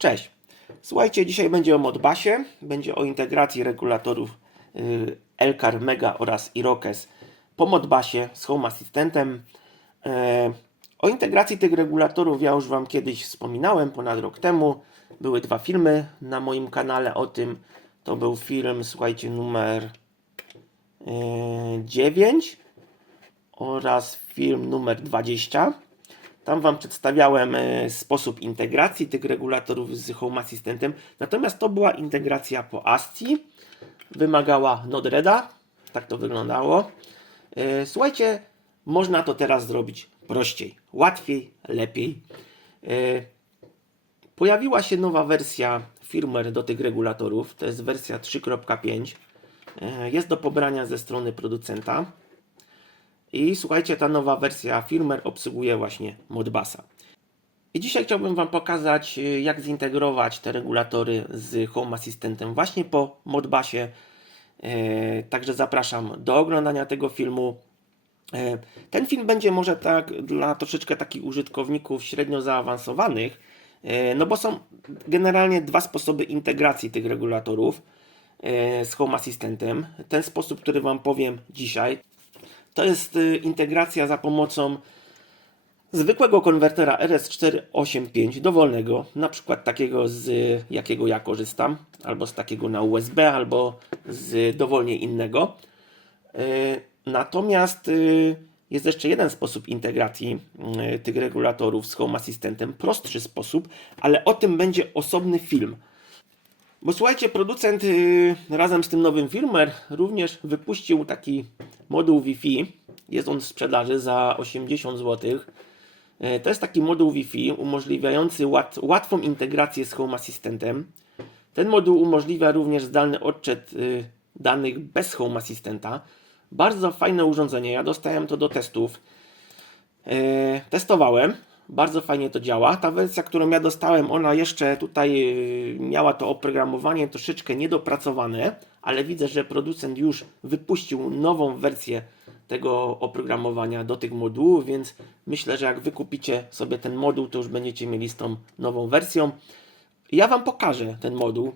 Cześć. Słuchajcie, dzisiaj będzie o Modbasie, będzie o integracji regulatorów y, Elcar Mega oraz Irokes po Modbasie z Home Assistentem. E, O integracji tych regulatorów ja już Wam kiedyś wspominałem, ponad rok temu. Były dwa filmy na moim kanale o tym. To był film, słuchajcie, numer y, 9 oraz film numer 20. Tam Wam przedstawiałem e, sposób integracji tych regulatorów z Home Assistentem. Natomiast to była integracja po ASCII. Wymagała Node-REDa. Tak to wyglądało. E, Słuchajcie, można to teraz zrobić prościej, łatwiej, lepiej. E, Pojawiła się nowa wersja firmware do tych regulatorów. To jest wersja 3.5. E, Jest do pobrania ze strony producenta. I słuchajcie, ta nowa wersja firmware obsługuje właśnie Modbasa. I dzisiaj chciałbym Wam pokazać, y, jak zintegrować te regulatory z Home Assistentem właśnie po Modbasie. E, Także zapraszam do oglądania tego filmu. E, Ten film będzie może tak dla troszeczkę takich użytkowników średnio zaawansowanych, e, no bo są generalnie dwa sposoby integracji tych regulatorów z Home Assistentem. Ten sposób, który Wam powiem dzisiaj, to jest y, integracja za pomocą zwykłego konwertera RS485 dowolnego, na przykład takiego z jakiego ja korzystam, albo z takiego na USB, albo z dowolnie innego. Y, Natomiast y, jest jeszcze jeden sposób integracji tych regulatorów z Home Assistentem, prostszy sposób, ale o tym będzie osobny film. Bo słuchajcie, producent razem z tym nowym firmware również wypuścił taki moduł Wi-Fi. Jest on w sprzedaży za 80 zł. Y, To jest taki moduł Wi-Fi umożliwiający łat, łatwą integrację z Home Assistentem. Ten moduł umożliwia również zdalny odczyt y, danych bez Home Assistenta. Bardzo fajne urządzenie. Ja dostałem to do testów. E, testowałem. Bardzo fajnie to działa. Ta wersja, którą ja dostałem, ona jeszcze tutaj e, miała to oprogramowanie troszeczkę niedopracowane, ale widzę, że producent już wypuścił nową wersję tego oprogramowania do tych modułów, więc myślę, że jak wykupicie sobie ten moduł, to już będziecie mieli z tą nową wersją. Ja Wam pokażę ten moduł,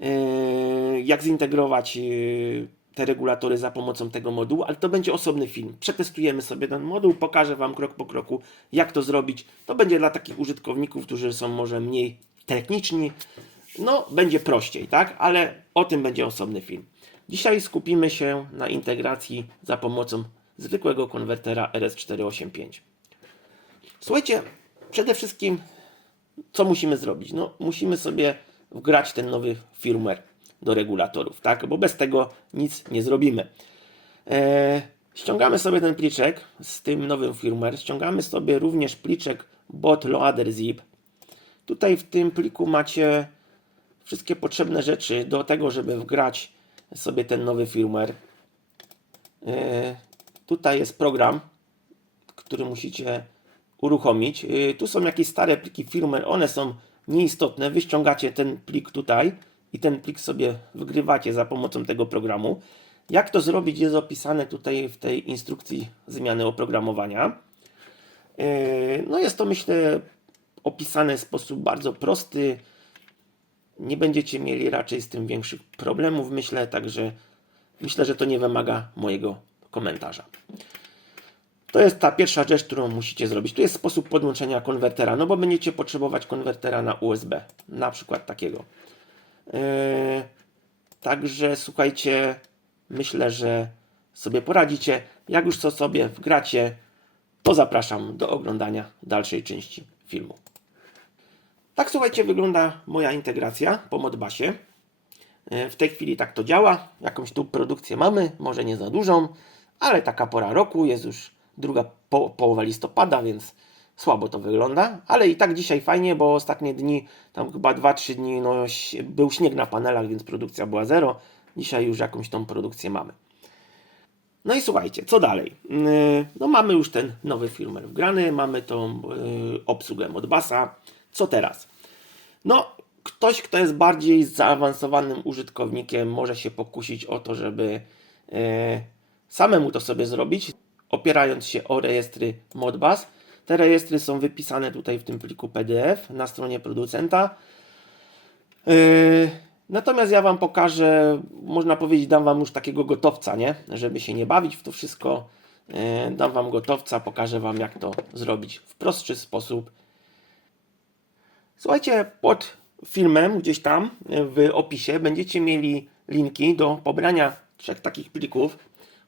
e, jak zintegrować e, te regulatory za pomocą tego modułu, ale to będzie osobny film. Przetestujemy sobie ten moduł, pokażę Wam krok po kroku, jak to zrobić. To będzie dla takich użytkowników, którzy są może mniej techniczni. No, będzie prościej, tak? Ale o tym będzie osobny film. Dzisiaj skupimy się na integracji za pomocą zwykłego konwertera RS485. Słuchajcie, przede wszystkim co musimy zrobić? No, musimy sobie wgrać ten nowy firmware do regulatorów, tak? Bo bez tego nic nie zrobimy. E, ściągamy sobie ten pliczek z tym nowym firmware. Ściągamy sobie również pliczek bootloader zip. Tutaj w tym pliku macie wszystkie potrzebne rzeczy do tego, żeby wgrać sobie ten nowy firmware. E, tutaj jest program, który musicie uruchomić. Yy, Tu są jakieś stare pliki firmware, one są nieistotne. Wyściągacie ten plik tutaj i ten plik sobie wgrywacie za pomocą tego programu. Jak to zrobić jest opisane tutaj w tej instrukcji zmiany oprogramowania. Yy, No jest to myślę opisane w sposób bardzo prosty. Nie będziecie mieli raczej z tym większych problemów, myślę, także myślę, że to nie wymaga mojego komentarza. To jest ta pierwsza rzecz, którą musicie zrobić. Tu jest sposób podłączenia konwertera, no bo będziecie potrzebować konwertera na USB, na przykład takiego. Yy, także słuchajcie, myślę, że sobie poradzicie. Jak już co sobie wgracie, to zapraszam do oglądania dalszej części filmu. Tak słuchajcie, wygląda moja integracja po Modbasie. E, W tej chwili tak to działa. Jakąś tu produkcję mamy, może nie za dużą, ale taka pora roku, jest już druga po, połowa listopada, więc słabo to wygląda. Ale i tak dzisiaj fajnie, bo ostatnie dni, tam chyba 2-3 dni, no, był śnieg na panelach, więc produkcja była zero. Dzisiaj już jakąś tą produkcję mamy. No i słuchajcie, co dalej? Yy, No mamy już ten nowy firmware wgrany, mamy tą yy, obsługę Modbasa. Co teraz? No, ktoś, kto jest bardziej zaawansowanym użytkownikiem, może się pokusić o to, żeby e, samemu to sobie zrobić, opierając się o rejestry Modbus. Te rejestry są wypisane tutaj w tym pliku PDF na stronie producenta. Yy, natomiast ja Wam pokażę, można powiedzieć, dam Wam już takiego gotowca, nie? Żeby się nie bawić w to wszystko. Yy, dam Wam gotowca, pokażę Wam, jak to zrobić w prostszy sposób. Słuchajcie, pod filmem gdzieś tam w opisie będziecie mieli linki do pobrania trzech takich plików.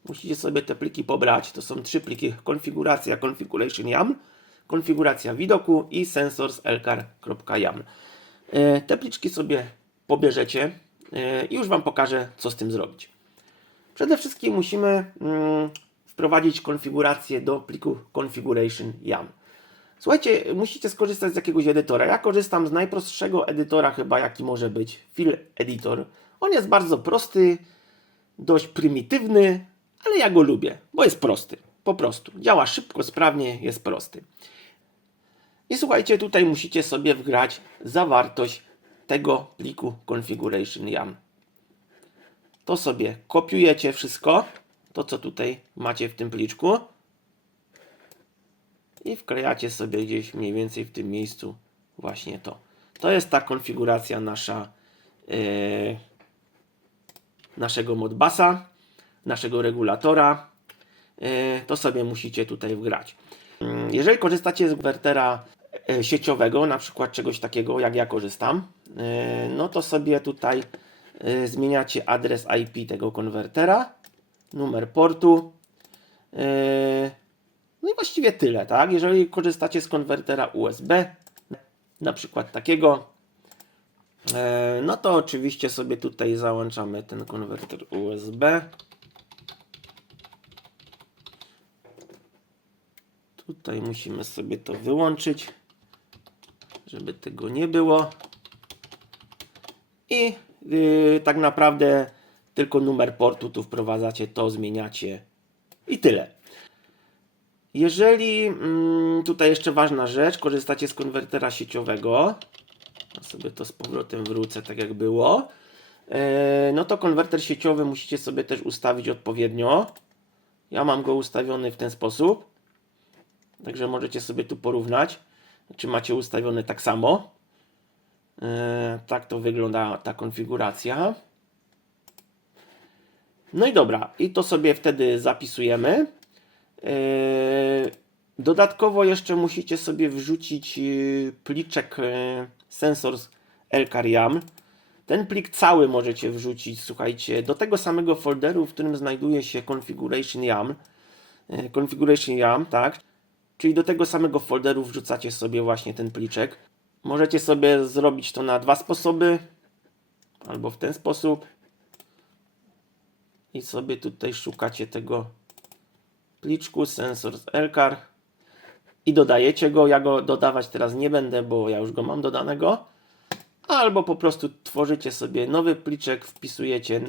Musicie sobie te pliki pobrać. To są trzy pliki. Konfiguracja configuration YAML, konfiguracja widoku i sensors.lcar.yaml. E, Te pliczki sobie pobierzecie e, i już Wam pokażę, co z tym zrobić. Przede wszystkim musimy mm, wprowadzić konfigurację do pliku configuration YAML. Słuchajcie, musicie skorzystać z jakiegoś edytora. Ja korzystam z najprostszego edytora chyba, jaki może być, Fill Editor. On jest bardzo prosty, dość prymitywny, ale ja go lubię, bo jest prosty. Po prostu. Działa szybko, sprawnie, jest prosty. I słuchajcie, tutaj musicie sobie wgrać zawartość tego pliku configuration YAML. To sobie kopiujecie wszystko, to co tutaj macie w tym pliczku i wklejacie sobie gdzieś mniej więcej w tym miejscu właśnie to. To jest ta konfiguracja nasza yy, naszego modbusa, naszego regulatora. Yy, to sobie musicie tutaj wgrać. Yy, Jeżeli korzystacie z konwertera yy, sieciowego, na przykład czegoś takiego jak ja korzystam, yy, no to sobie tutaj zmieniacie adres IP tego konwertera, numer portu. no i właściwie tyle, tak? Jeżeli korzystacie z konwertera USB, na przykład takiego, e, no to oczywiście sobie tutaj załączamy ten konwerter USB. Tutaj musimy sobie to wyłączyć, żeby tego nie było. I yy, tak naprawdę tylko numer portu tu wprowadzacie, to zmieniacie i tyle. Jeżeli mm, tutaj jeszcze ważna rzecz, korzystacie z konwertera sieciowego, ja sobie to z powrotem wrócę tak jak było, e, no to konwerter sieciowy musicie sobie też ustawić odpowiednio. Ja mam go ustawiony w ten sposób, także możecie sobie tu porównać, czy macie ustawiony tak samo. E, tak to wygląda ta konfiguracja. No i dobra, i to sobie wtedy zapisujemy. Yy, Dodatkowo jeszcze musicie sobie wrzucić yy, pliczek Sensors LCAR YAML. Ten plik cały możecie wrzucić, słuchajcie, do tego samego folderu, w którym znajduje się Configuration YAML. Yy, Configuration YAML, tak. Czyli do tego samego folderu wrzucacie sobie właśnie ten pliczek. Możecie sobie zrobić to na dwa sposoby, albo w ten sposób. I sobie tutaj szukacie tego pliczku sensor z i dodajecie go. Ja go dodawać teraz nie będę, bo ja już go mam dodanego. Albo po prostu tworzycie sobie nowy pliczek, wpisujecie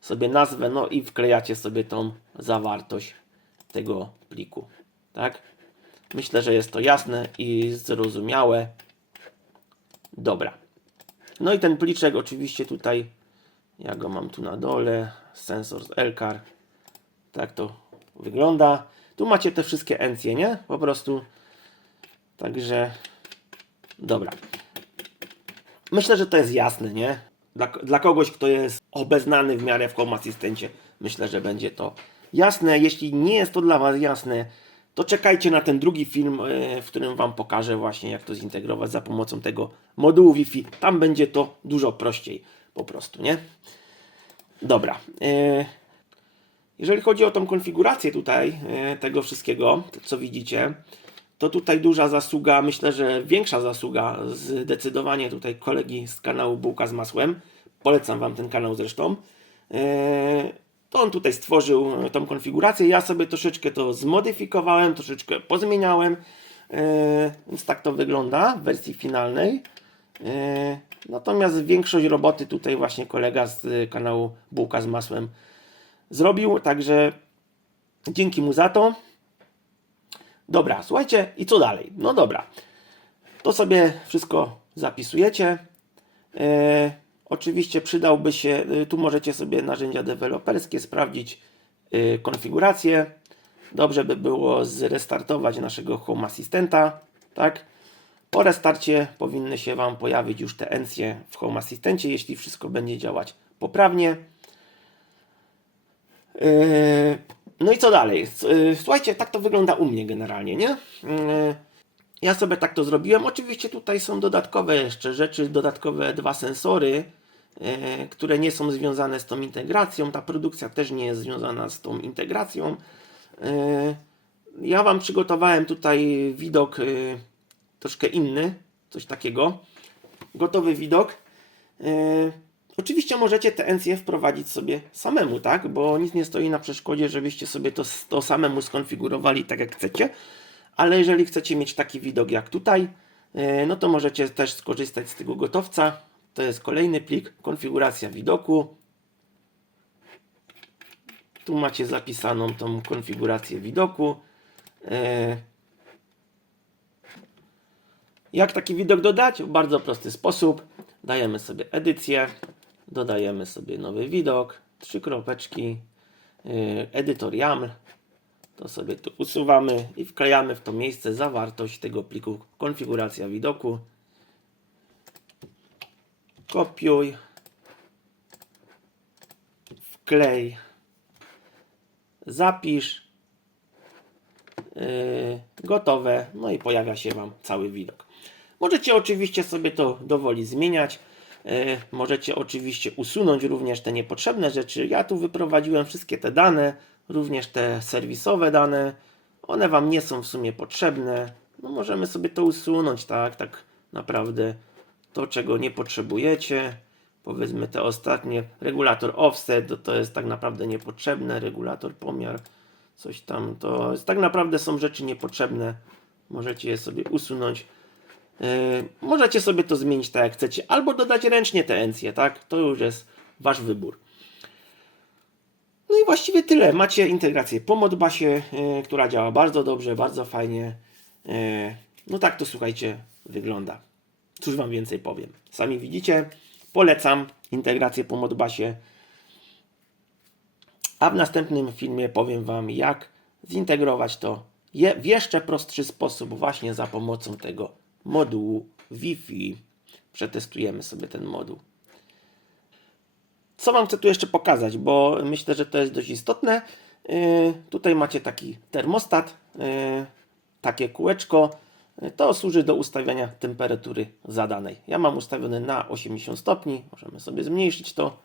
sobie nazwę, no i wklejacie sobie tą zawartość tego pliku. Tak? Myślę, że jest to jasne i zrozumiałe. Dobra. No i ten pliczek oczywiście tutaj, ja go mam tu na dole, sensor z LCAR. Tak to wygląda. Tu macie te wszystkie encje, nie? Po prostu. Także dobra. Myślę, że to jest jasne, nie? Dla, dla kogoś, kto jest obeznany w miarę w Home Asystencie, myślę, że będzie to jasne. Jeśli nie jest to dla Was jasne, to czekajcie na ten drugi film, e, w którym Wam pokażę właśnie, jak to zintegrować za pomocą tego modułu Wi-Fi. Tam będzie to dużo prościej, po prostu, nie? Dobra. e, jeżeli chodzi o tą konfigurację tutaj e, tego wszystkiego, to co widzicie, to tutaj duża zasługa, myślę, że większa zasługa zdecydowanie tutaj kolegi z kanału Bułka z Masłem. Polecam Wam ten kanał zresztą. E, To on tutaj stworzył tą konfigurację. Ja sobie troszeczkę to zmodyfikowałem, troszeczkę pozmieniałem. E, Więc tak to wygląda w wersji finalnej. E, Natomiast większość roboty tutaj właśnie kolega z kanału Bułka z Masłem zrobił, także dzięki mu za to. Dobra, słuchajcie, i co dalej? No dobra, to sobie wszystko zapisujecie. Oczywiście przydałby się, e, tu możecie sobie narzędzia deweloperskie sprawdzić e, konfigurację. Dobrze by było zrestartować naszego Home Assistanta, tak? Po restarcie powinny się Wam pojawić już te encje w Home Assistancie, jeśli wszystko będzie działać poprawnie. Yy, No i co dalej? Słuchajcie, tak to wygląda u mnie generalnie, nie? Ja sobie tak to zrobiłem. Oczywiście tutaj są dodatkowe jeszcze rzeczy, dodatkowe dwa sensory, które nie są związane z tą integracją. Ta produkcja też nie jest związana z tą integracją. Yy, Ja Wam przygotowałem tutaj widok yy, troszkę inny, coś takiego. Gotowy widok. Oczywiście możecie te encje wprowadzić sobie samemu, tak? Bo nic nie stoi na przeszkodzie, żebyście sobie to, to samemu skonfigurowali tak jak chcecie. Ale jeżeli chcecie mieć taki widok jak tutaj, no to możecie też skorzystać z tego gotowca. To jest kolejny plik, konfiguracja widoku. Tu macie zapisaną tą konfigurację widoku. Yy, Jak taki widok dodać? W bardzo prosty sposób. Dajemy sobie edycję, dodajemy sobie nowy widok, trzy kropeczki, yy, edytor YAML. To sobie tu usuwamy i wklejamy w to miejsce zawartość tego pliku konfiguracja widoku. Kopiuj, wklej, zapisz, Yy, gotowe, no i pojawia się Wam cały widok. Możecie oczywiście sobie to dowoli zmieniać. Yy, Możecie oczywiście usunąć również te niepotrzebne rzeczy. Ja tu wyprowadziłem wszystkie te dane, również te serwisowe dane. One Wam nie są w sumie potrzebne. No możemy sobie to usunąć, tak, tak naprawdę to, czego nie potrzebujecie. Powiedzmy te ostatnie, regulator offset, to, jest tak naprawdę niepotrzebne, regulator pomiar, coś tam, to jest, tak naprawdę są rzeczy niepotrzebne. Możecie je sobie usunąć. Yy, możecie sobie to zmienić tak jak chcecie, albo dodać ręcznie te encje, tak? To już jest Wasz wybór. No i właściwie tyle. Macie integrację po Modbasie, yy, która działa bardzo dobrze, bardzo fajnie. Yy, no tak to słuchajcie, wygląda. Cóż Wam więcej powiem. Sami widzicie, polecam integrację po Modbasie. A w następnym filmie powiem Wam, jak zintegrować to w jeszcze prostszy sposób, właśnie za pomocą tego modułu Wi-Fi. Przetestujemy sobie ten moduł. Co Wam chcę tu jeszcze pokazać, bo myślę, że to jest dość istotne. Yy, tutaj macie taki termostat, yy, takie kółeczko. To służy do ustawiania temperatury zadanej. Ja mam ustawione na 80 stopni. Możemy sobie zmniejszyć to.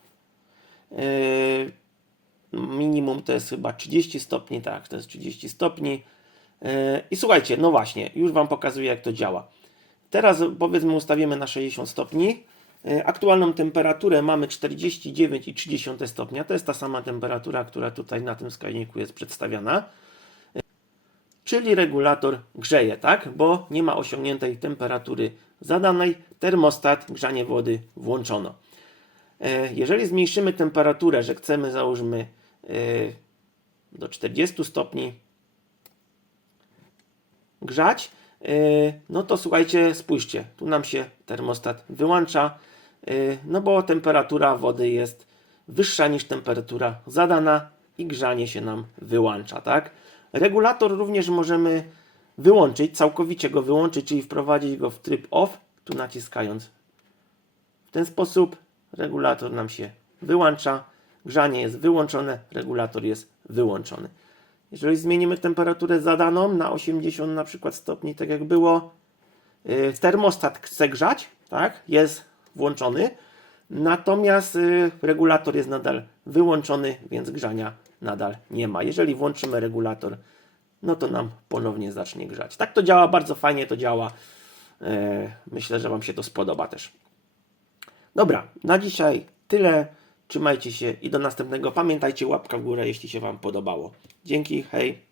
Yy, minimum to jest chyba 30 stopni, tak, to jest 30 stopni. Yy, I słuchajcie, no właśnie, już Wam pokazuję jak to działa. Teraz powiedzmy ustawimy na 60 stopni. Yy, Aktualną temperaturę mamy 49,3 stopnia. To jest ta sama temperatura, która tutaj na tym wskaźniku jest przedstawiana. Czyli regulator grzeje, tak? Bo nie ma osiągniętej temperatury zadanej. Termostat, grzanie wody włączono. E, Jeżeli zmniejszymy temperaturę, że chcemy załóżmy e, do 40 stopni grzać, e, no to słuchajcie, spójrzcie, tu nam się termostat wyłącza, no bo temperatura wody jest wyższa niż temperatura zadana i grzanie się nam wyłącza, tak? Regulator również możemy wyłączyć, całkowicie go wyłączyć, czyli wprowadzić go w tryb off, tu naciskając w ten sposób regulator nam się wyłącza, grzanie jest wyłączone, regulator jest wyłączony. Jeżeli zmienimy temperaturę zadaną na 80 na przykład stopni, tak jak było, yy, termostat chce grzać, tak, jest włączony, natomiast yy, regulator jest nadal wyłączony, więc grzania nadal nie ma. Jeżeli włączymy regulator, no to nam ponownie zacznie grzać. Tak to działa, bardzo fajnie to działa. Yy, myślę, że Wam się to spodoba też. Dobra, na dzisiaj tyle. Trzymajcie się i do następnego. Pamiętajcie, łapka w górę, jeśli się Wam podobało. Dzięki, hej.